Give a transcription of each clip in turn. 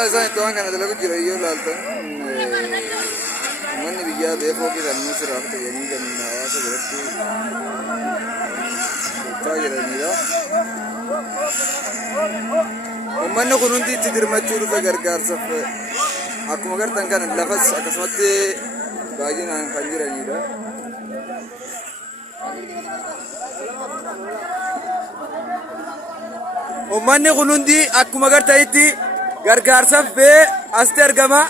Maqaa isaa iddoo kana dalagu jira yoo ilaaltan uummanni biyyaa beekoo fi kanneen sirraaf ta'anii kan hawaasa biratti gochaa jiranidha. Uummanni kun hundi itti dirmachuu dhufe gargaarsaaf akkuma agartan kana lafas akkasumatti baay'inaan kan jiranidha. Uummanni kun hundi akkuma agartanitti gargaarsaaf ba'ee asitti argama.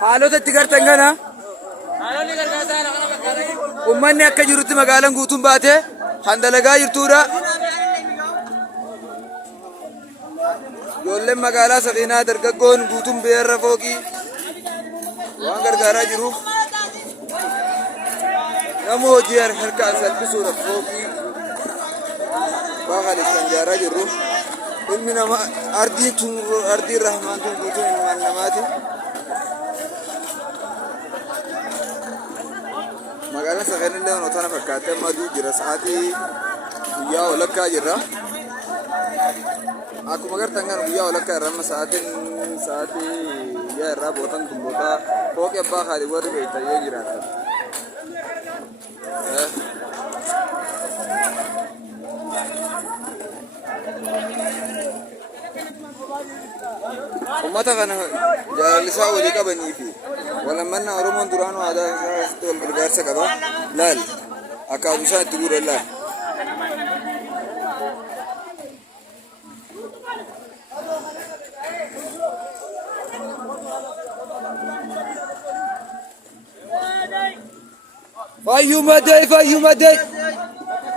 Haalota itti gartan kana uummanni akka jirutti magaalaan guutuun baatee kan dalagaa jirtudha. Ijoolleen magaalaa Safiinaa dargaggoon guutuun ba'eerra fooqii waan gargaaraa jiruuf nama hojii harkaan salphisuudhaaf fooqii baay'ee kan ijaaraa jirru. Ilmi nama ardii rahmaan tun guutuun ilmaan namaati. Magaalaan Safeen illee wantoota fakkaatee amma aduu jira. Sa'aatii guyyaa walakkaa jirra. Akkuma agartan kan guyyaa walakkaa irra amma sa'aatii guyyaa irraa bootan tumboota fooqii abbaa haadhi warri beektan yoo jiraatan. Ummata kana jaalallisaa walii qabanii fi walammannaa Oromoon duraanuu aadaa isaatti wal gargaarsa qaba. Laal akkaataa isaan itti guuran laal.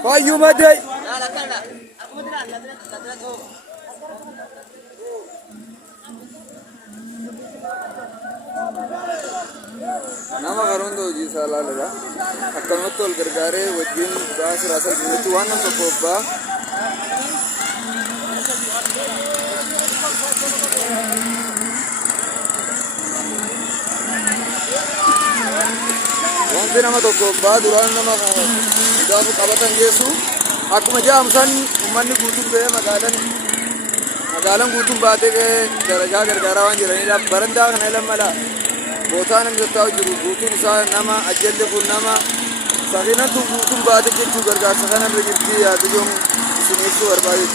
Fayyumadee. Nama karoon hojii isaa laaludha. Akkanumatti wal gargaaree wajjin baasiraa salphifachuu waan nama tokko obbaa. Wanti nama tokko obbaa duraan nama gaafa qabatan geessu akkuma jaamsan uummanni guutuun ba'ee magaalaan guutuun baatee dalagaa gargaaraa waan jiranidha. Barandaa kana lammalaa. Bootaan namni taa'u jiru guutuun isaa nama ajjalli kun nama Safiinaan tun guutuun baate jechuu gargaarsa kanarra jirti yaadiyyoon isin ibsuu barbaade.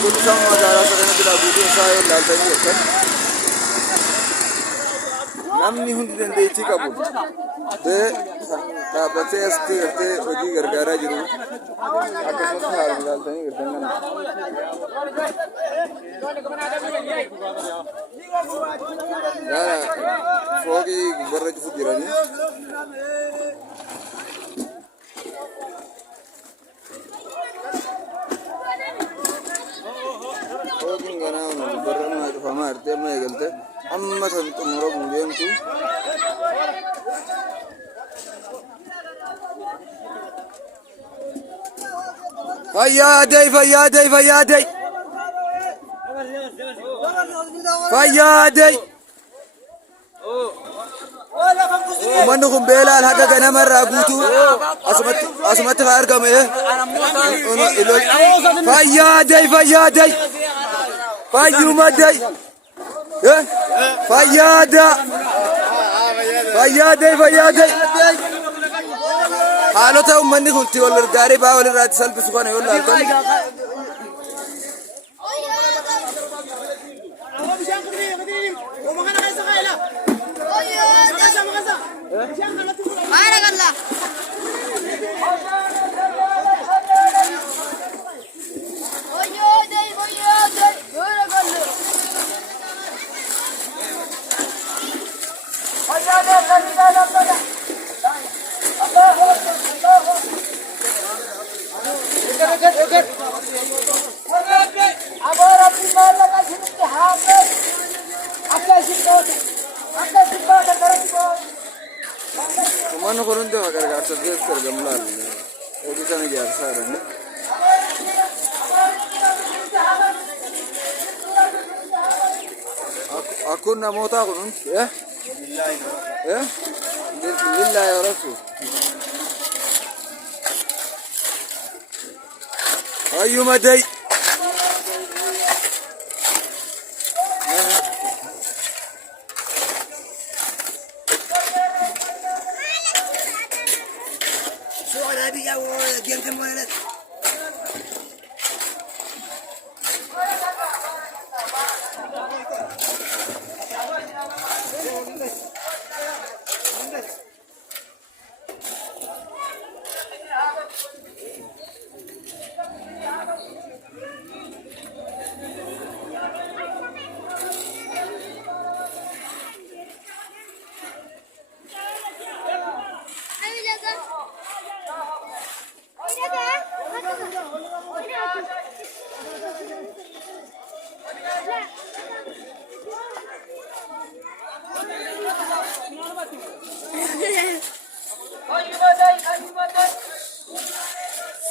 Kun isaa magaalaa Safiinatti guutuun isaa yoo ilaaltanii jettan namni hundi dandeettii qabu dhaabbatee asitti gartee hojii gargaaraa jiru akkasumas haala ilaaltanii gartan kana. Fooqii gubbarra jiru jiranii. Fooqiin ganaa gubbarra nama cufamaa jirti amma eegalte amma san xumuramu deemtu. Fayyaaday. Uummanni kun beelaan haga ganamarraa guutuu asumatti haa argame. Fayyumadee. Haalota uummanni kun wal gargaaree ba'aa walirraatti salphisu kana yoo ilaaltan. Mana korun tu agar garsa dia tergambar, itu kan garsa ni. Aku nama otak korun, ya? Lillahi ya Rasul. Ayu madai.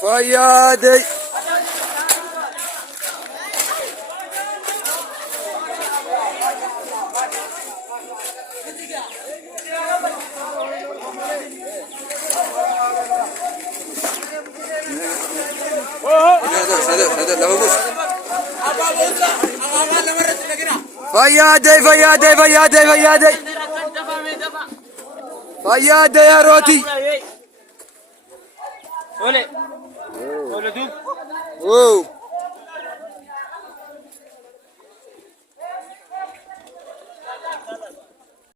Fayyaaday. Fayyaaday fayyaaday fayyaaday fayyaaday. Fayyaaday harooti. Ole. Ole tu. Oh.